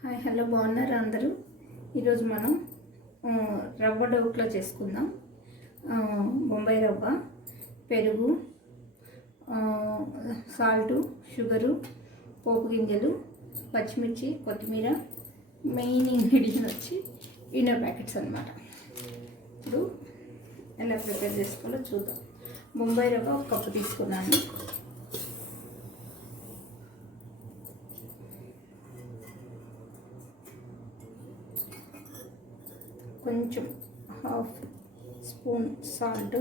Hi hello బాగున్నారా అందరూ. ఈరోజు మనం రవ్వ డోక్లా చేసుకుందాం. బొంబాయి రవ్వ, పెరుగు, సాల్టు, షుగరు, పోపు గింజలు, పచ్చిమిర్చి, కొత్తిమీర, మెయిన్ ఇంగ్రీడియంట్ వచ్చి ఇన్నర్ ప్యాకెట్స్ అన్నమాట. ఇప్పుడు ఎలా ప్రిపేర్ చేసుకోవాలో చూద్దాం. బొంబాయి రవ్వ 1 కప్పు తీసుకున్నాను. కొంచెం 1/2 స్పూన్ సాల్ట్,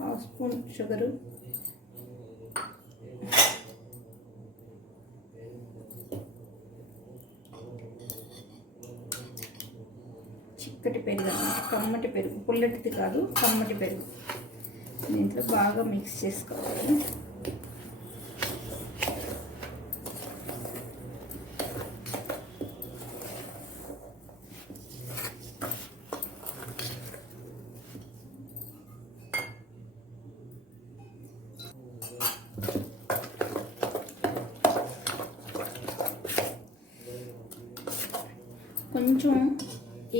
1/2 స్పూన్ షుగరు, చిక్కటి పెరుగు అన్నమాట. కమ్మటి పెరుగు, పుల్లటిది కాదు, కమ్మటి పెరుగు. దీంట్లో బాగా మిక్స్ చేసుకోవాలి. కొంచెం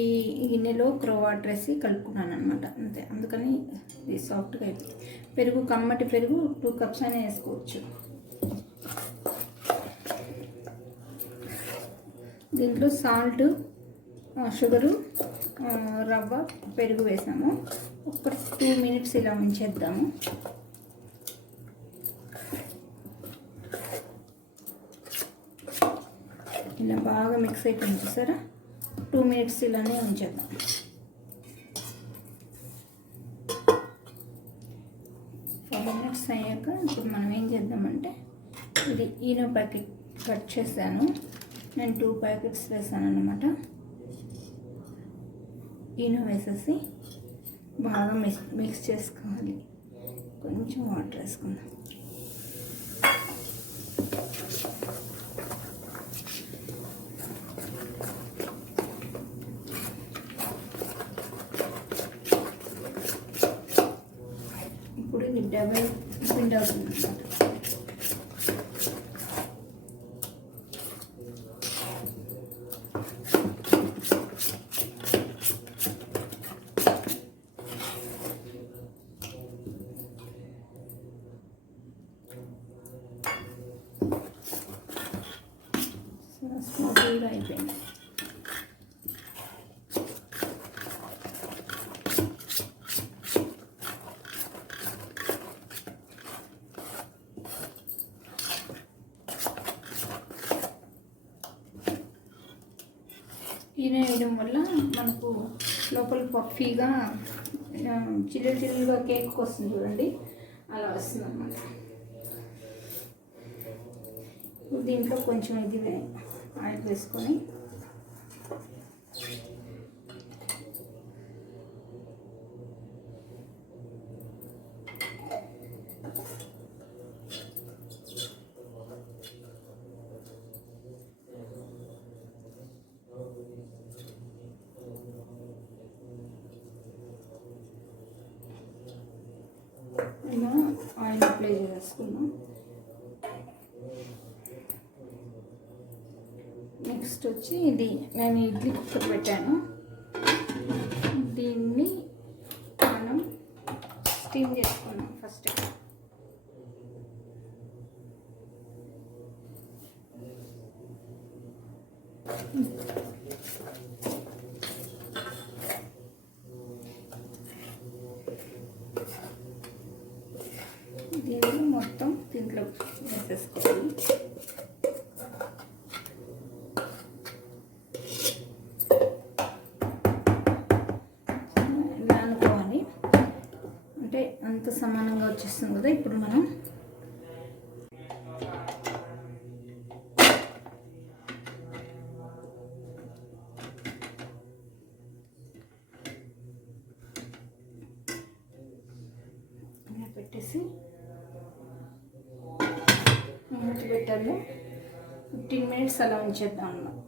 ఈ గిన్నెలో వాటర్ వేసి కలుపుకున్నాను అనమాట, అంతే. అందుకని ఇది సాఫ్ట్గా అయిపోయింది. పెరుగు, కమ్మటి పెరుగు 2 కప్స్ అయినా వేసుకోవచ్చు. దీంట్లో సాల్ట్, షుగరు, రవ్వ, పెరుగు వేసాము. ఒక 2 మినిట్స్ ఇలా ఉంచేద్దాము. ఇలా బాగా మిక్స్ అయిపోయింది చూసారా. 2 మినిట్స్ ఇలానే ఉంచేద్దాం. 4 మినిట్స్ అయ్యాక ఇప్పుడు మనం ఏం చేద్దామంటే, ఇది ఈనో ప్యాకెట్ కట్ చేశాను. నేను 2 ప్యాకెట్స్ వేసాను అన్నమాట. ఈనో వేసేసి బాగా మిక్స్ చేసుకోవాలి. కొంచెం వాటర్ వేసుకుందాం. ఇది డబల్ పిండి అవుతుంది అన్నమాట. స్మూత్గా అయిపోయింది. ఈయన వేయడం వల్ల మనకు లోపల పఫీగా చిల్లుగా కేక్ వస్తుంది చూడండి, అలా వస్తుంది అన్నమాట. దీంట్లో కొంచెం ఇది ఆయిల్ వేసుకొని ఇలా ఆయిల్ అప్లై చేసుకున్నాం. నెక్స్ట్ వచ్చి ఇది నేను ఇడ్లీ కుక్కర్ పెట్టాను. దీన్ని మనం స్టీమ్ చేసుకున్నాం ఫస్ట్. దీన్ని మొత్తం దీంట్లో వేసేసుకోవాలి. ఇలా అనుకోవాలి, అంటే అంత సమానంగా వచ్చేస్తుంది కదా. ఇప్పుడు మనం పెట్టేసి మూత పెట్టాలి. 15 మినిట్స్ అలా ఉంచేద్దాం అన్నమాట.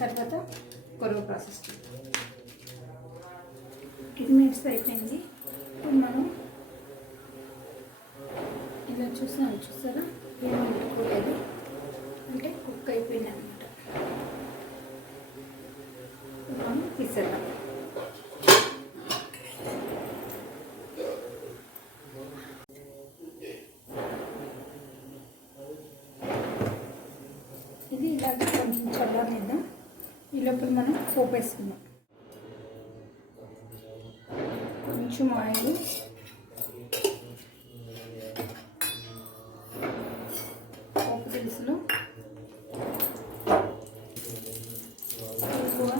తర్వాత కొరువు ప్రాసెస్ 15 మినిట్స్ అయిపోయింది. ఇప్పుడు మనం ఇలా చూసారా ఏమంటుకోలేదు, అంటే కుక్ అయిపోయింది అనమాట. మనం తీసేద్దాం. ఇది ఇలాగే కొంచెం చల్లారనిద్దాం. ఈ లోపల మనం పోపు వేసుకుందాం. కొంచెం ఆయిల్, పోపు దినుసులు, ఎక్కువ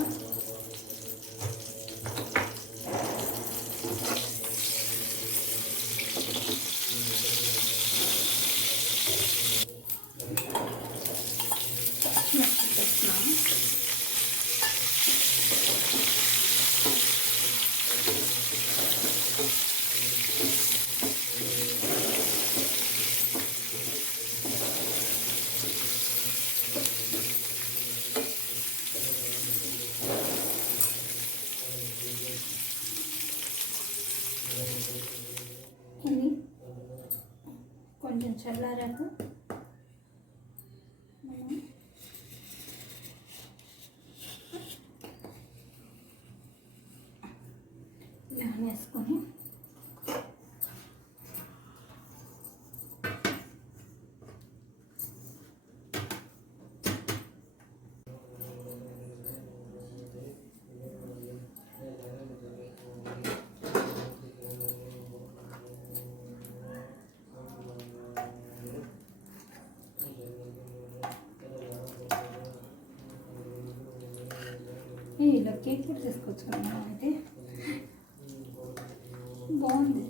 ఇది కొంచెం చల్లారాక మనం ఇలా వేసుకొని ఇలా కేక్ కూడా చేసుకోవచ్చు కదా మనం. అయితే బాగుంది.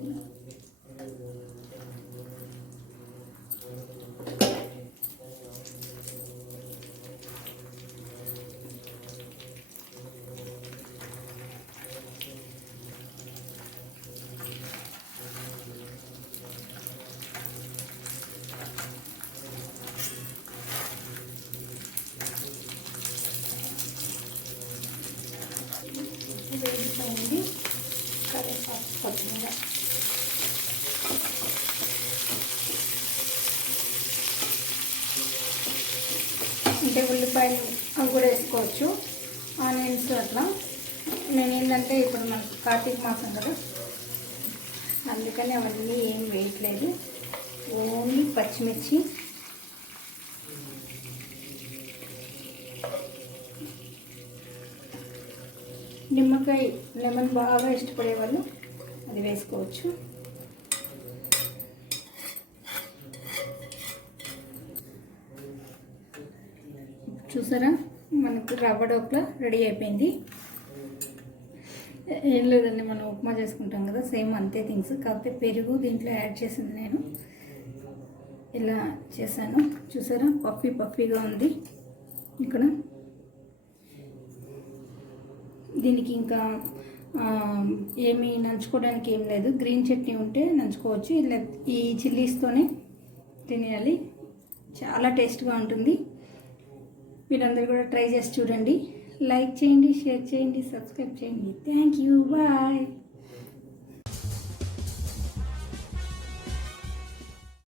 వేగిపోయింది. కరివేపాకు, కొత్తిమీర, అంటే ఉల్లిపాయలు అవి కూడా వేసుకోవచ్చు, ఆనియన్స్ అట్లా. నేను ఏంటంటే ఇప్పుడు మనకు కార్తీక మాసం కదా, అందుకని అవన్నీ ఏం వేయట్లేదు. ఓన్లీ పచ్చిమిర్చి, నిమ్మకాయ, లెమన్ బాగా ఇష్టపడే వాళ్ళు అది వేసుకోవచ్చు. చూసారా, మనకు రవ్వ డోక్లా రెడీ అయిపోయింది. ఏం లేదండి, మనం ఉప్మా చేసుకుంటాం కదా, సేమ్ అంతే థింగ్స్. కాకపోతే పెరుగు దీంట్లో యాడ్ చేసింది నేను. ఇలా చేశాను. చూసారా, పఫీగా ఉంది. ఇక్కడ దీనికి ఇంకా ఏమీ నంచుకోవడానికి ఏం లేదు. గ్రీన్ చట్నీ ఉంటే నంచుకోవచ్చు. ఇలా ఈ చిల్లీస్తోనే తినేయాలి. చాలా టేస్ట్గా ఉంటుంది. మీరందరూ కూడా ట్రై చేసి చూడండి. లైక్ చేయండి, షేర్ చేయండి, సబ్స్క్రైబ్ చేయండి. Thank you, bye.